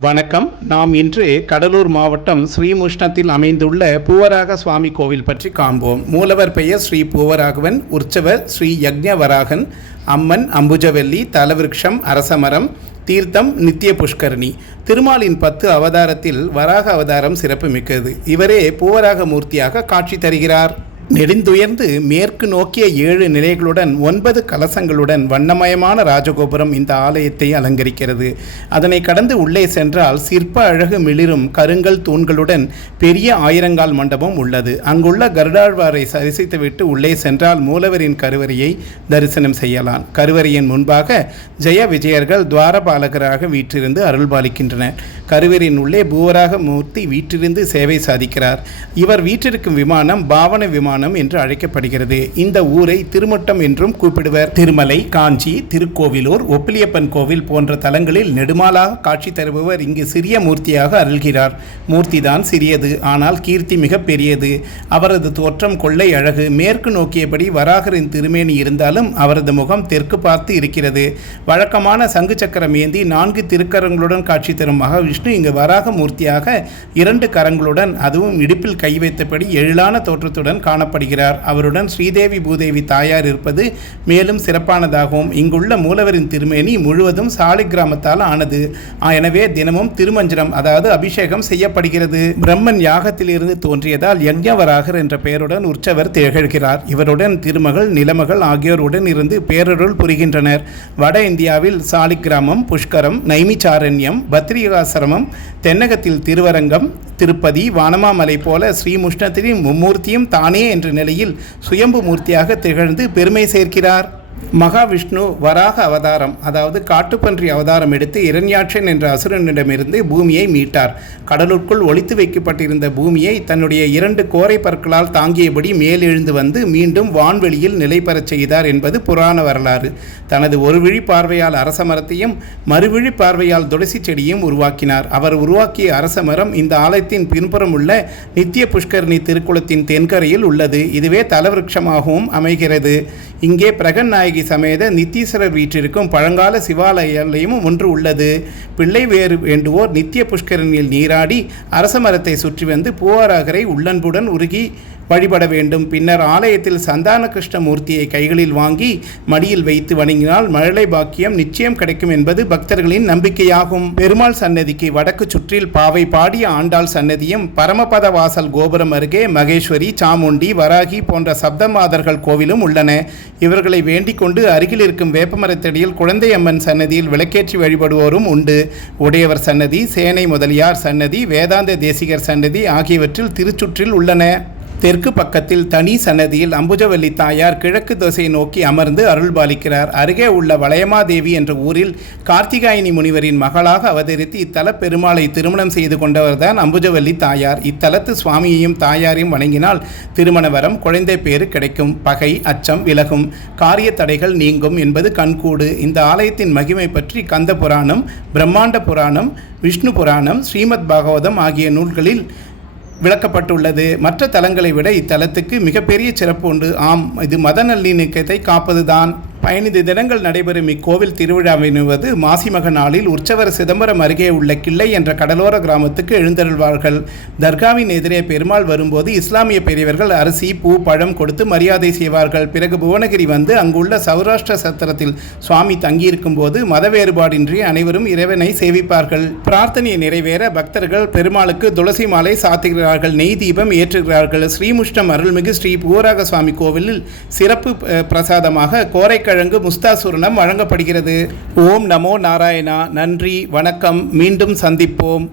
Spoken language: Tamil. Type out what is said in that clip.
வணக்கம். நாம் இன்று கடலூர் மாவட்டம் ஸ்ரீமுஷ்ணத்தில் அமைந்துள்ள பூவராக சுவாமி கோவில் பற்றி காண்போம். மூலவர் பெயர் ஸ்ரீ பூவராகவன், உற்சவர் ஸ்ரீ யக்ஞவராகன், அம்மன் அம்புஜவல்லி, தலவிருக்ஷம் அரசமரம், தீர்த்தம் நித்திய புஷ்கரணி. திருமாலின் 10 அவதாரத்தில் வராக அவதாரம் சிறப்புமிக்கது. இவரே பூவராக மூர்த்தியாக காட்சி தருகிறார். நெடுந்துயர்ந்து மேற்கு நோக்கிய 7 நிலைகளுடன் 9 கலசங்களுடன் வண்ணமயமான ராஜகோபுரம் இந்த ஆலயத்தை அலங்கரிக்கிறது. அதனை கடந்து உள்ளே சென்றால் சிற்ப அழகு மிளிரும் கருங்கல் தூண்களுடன் பெரிய ஆயிரங்கால் மண்டபம் உள்ளது. அங்குள்ள கருடாழ்வாரை தரிசித்துவிட்டு உள்ளே சென்றால் மூலவரின் கருவறையை தரிசனம் செய்யலாம். கருவறையின் முன்பாக ஜெய விஜயர்கள் துவாரபாலகராக வீற்றிருந்து அருள்பாலிக்கின்றனர். கருவறையின் உள்ளே பூவராக மூர்த்தி வீற்றிருந்து சேவை சாதிக்கிறார். இவர் வீற்றிருக்கும் விமானம் பாவன விமானம் என்று அழைக்கப்படுகிறது. இந்த ஊரை திருமட்டம் என்றும் கூப்பிடுவர். திருமலை, காஞ்சி, திருக்கோவிலூர், ஒப்பிலியப்பன் கோவில் போன்ற தலங்களில் நெடுமாலாக காட்சி தருபவர் இங்கு சிறிய மூர்த்தியாக அருள்கிறார். மூர்த்தி தான் சிறியது, ஆனால் கீர்த்தி மிக பெரியது. அவரது தோற்றம் கொள்ளை அழகு. மேற்கு நோக்கியபடி வராகரின் திருமேனி இருந்தாலும் அவரது முகம் தெற்கு பார்த்து இருக்கிறது. வழக்கமான சங்கு சக்கரம் ஏந்தி 4 திருக்கரங்களுடன் காட்சி தரும் மகாவிஷ்ணு இங்கு வராக மூர்த்தியாக 2 கரங்களுடன், அதுவும் இடுப்பில் கை வைத்தபடி எழிலான தோற்றத்துடன் காணப்படுகிறார். அவருடன் ஸ்ரீதேவி பூதேவி தாயார் இருப்பது மேலும் சிறப்பானதாகவும், இங்குள்ள மூலவரின் திருமேனி முழுவதும் சாலிக்கிராமத்தால் ஆனது. எனவே தினமும் திருமஞ்சனம், அதாவது அபிஷேகம் செய்யப்படுகிறது. பிரம்மன் யாகத்திலிருந்து தோன்றியதால் யக்ஞவராகர் என்ற பெயருடன் உற்சவர் திகழ்கிறார். இவருடன் திருமகள், நிலமகள் ஆகியோருடன் இருந்து பேரருள் புரிகின்றனர். வட இந்தியாவில் சாலிக்கிராமம், புஷ்கரம், நைமிச்சாரண்யம், பத்ரிகாசிரமம், தென்னகத்தில் திருவரங்கம், திருப்பதி, வானமாமலை போல ஸ்ரீமுஷ்ணத்தின் மும்மூர்த்தியும் தானே என்ற நிலையில் சுயம்பு மூர்த்தியாக திகழ்ந்து பெருமை சேர்க்கிறார். மகாவிஷ்ணு வராக அவதாரம், அதாவது காட்டுப்பன்றி அவதாரம் எடுத்து இரண்யாட்சன் என்ற அசுரனிடமிருந்து பூமியை மீட்டார். கடலுக்குள் ஒளித்து வைக்கப்பட்டிருந்த பூமியை தன்னுடைய 2 கோரை பற்களால் தாங்கியபடி மேலெழுந்து வந்து மீண்டும் வான்வெளியில் நிலை பெறச் செய்தார் என்பது புராண வரலாறு. தனது ஒரு விழி பார்வையால் அரசமரத்தையும் மறுவிழி பார்வையால் துளசி செடியும் உருவாக்கினார். அவர் உருவாக்கிய அரசமரம் இந்த ஆலயத்தின் பின்புறம் உள்ள நித்திய புஷ்கரணி திருக்குளத்தின் தென்கரையில் உள்ளது. இதுவே தலவிருட்சமாகவும் அமைகிறது. இங்கே பிரகன்நாயகி சமேத நித்தீஸ்வரர் வீற்றிருக்கும் பழங்கால சிவாலயமும் ஒன்று உள்ளது. பிள்ளை வேறு வேண்டுவோர் நித்திய புஷ்கரணியில் நீராடி அரசமரத்தை சுற்றி வந்து பூவராகரை உள்ளன்புடன் உருகி வழிபட வேண்டும். பின்னர் ஆலயத்தில் சந்தான கிருஷ்ண மூர்த்தியை கைகளில் வாங்கி மடியில் வைத்து வணங்கினால் மழலை பாக்கியம் நிச்சயம் கிடைக்கும் என்பது பக்தர்களின் நம்பிக்கையாகும். பெருமாள் சன்னதிக்கு வடக்கு சுற்றில் பாவை பாடிய ஆண்டாள் சன்னதியும், பரமபத வாசல் கோபுரம் அருகே மகேஸ்வரி, சாமுண்டி, வராகி போன்ற சப்தமாதர்கள் கோவிலும் உள்ளன. இவர்களை வேண்டிக் கொண்டு அருகில் இருக்கும் வேப்பமரத்தடியில் குழந்தை அம்மன் சன்னதியில் விளக்கேற்றி வழிபடுவோரும் உண்டு. உடையவர் சன்னதி, சேனை முதலியார் சன்னதி, வேதாந்த தேசிகர் சன்னதி ஆகியவற்றில் திருச்சுற்றில் உள்ளன. தெற்கு பக்கத்தில் தனி சன்னதியில் அம்புஜவல்லி தாயார் கிழக்கு திசை நோக்கி அமர்ந்து அருள்பாலிக்கிறார். அருகே உள்ள வளையமாதேவி என்ற ஊரில் கார்த்திகாயினி முனிவரின் மகளாக அவதரித்து இத்தல பெருமாளை திருமணம் செய்து கொண்டவர்தான் அம்புஜவல்லி தாயார். இத்தலத்து சுவாமியையும் தாயாரையும் வணங்கினால் திருமண வரம், குழந்தை பேறு கிடைக்கும், பகை அச்சம் விலகும், காரிய தடைகள் நீங்கும் என்பது கண்கூடு. இந்த ஆலயத்தின் மகிமை பற்றி கந்த புராணம், பிரம்மாண்ட புராணம், விஷ்ணு புராணம், ஸ்ரீமத் பாகவதம் ஆகிய நூல்களில் விளக்கப்பட்டுள்ளது. மற்ற தலங்களை விட இத்தலத்துக்கு மிகப்பெரிய சிறப்பு உண்டு. ஆம், இது மத நல்லிணக்கத்தை காப்பதுதான். 15 தினங்கள் நடைபெறும் இக்கோவில் திருவிழாவினுவது மாசிமக நாளில் உற்சவர் சிதம்பரம் அருகே உள்ள கிள்ளை என்ற கடலோர கிராமத்துக்கு எழுந்தருள்வார்கள். தர்காவின் எதிரே பெருமாள் வரும்போது இஸ்லாமிய பெரியவர்கள் அரிசி, பூ, பழம் கொடுத்து மரியாதை செய்வார்கள். பிறகு புவனகிரி வந்து அங்குள்ள சௌராஷ்டிர சத்திரத்தில் சுவாமி தங்கியிருக்கும் போது மத வேறுபாடின்றி அனைவரும் இறைவனை சேவிப்பார்கள். பிரார்த்தனையை நிறைவேற பக்தர்கள் பெருமாளுக்கு துளசி மாலை சாத்துகிறார்கள், நெய் தீபம் ஏற்றுகிறார்கள். ஸ்ரீமுஷ்ணம் அருள்மிகு ஸ்ரீ பூவராக சுவாமி கோவிலில் சிறப்பு பிரசாதமாக கோரைக்கிழங்கு முஸ்தாசூரணம் வழங்கப்படுகிறது. ஓம் நமோ நாராயணா. நன்றி, வணக்கம். மீண்டும் சந்திப்போம்.